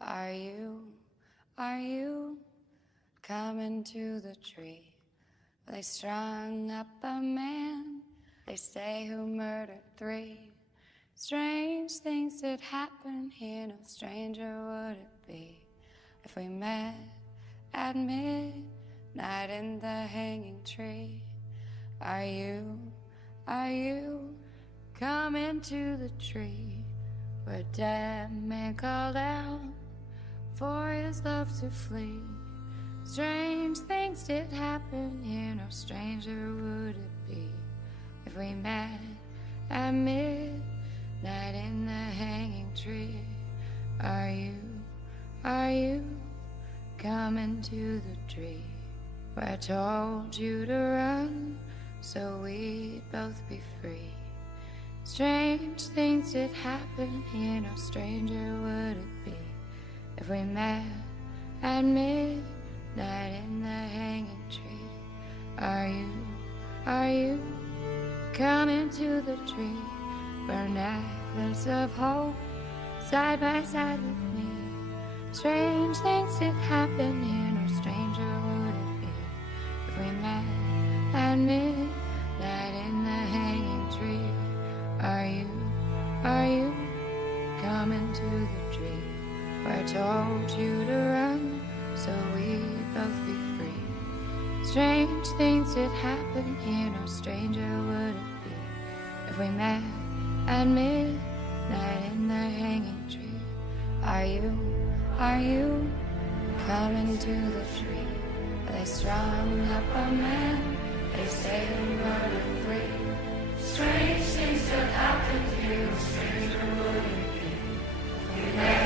Are you coming to the tree? They strung up a man, they say, who murdered 3. Strange things did happen here, no stranger would it be if we met at midnight in the hanging tree. Are you coming to the tree where a dead man called out for his love to flee? Strange things did happen here, no stranger would it be if we met at midnight in the hanging tree. Are you coming to the tree where I told you to run so we'd both be free? Strange things did happen here, no stranger would it be if we met at midnight in the hanging tree. Are you coming to the tree where a necklace of hope side by side with me? Strange things did happen here, no stranger would it be if we met at midnight in the hanging tree. Are you coming to the tree where I told you to run so we'd both be free? Strange things did happen here, no stranger would it be if we met at midnight in the hanging tree. Are you coming to the tree where they strung up a man, they say he murdered 3? Strange things that happened here, no stranger would it be if we met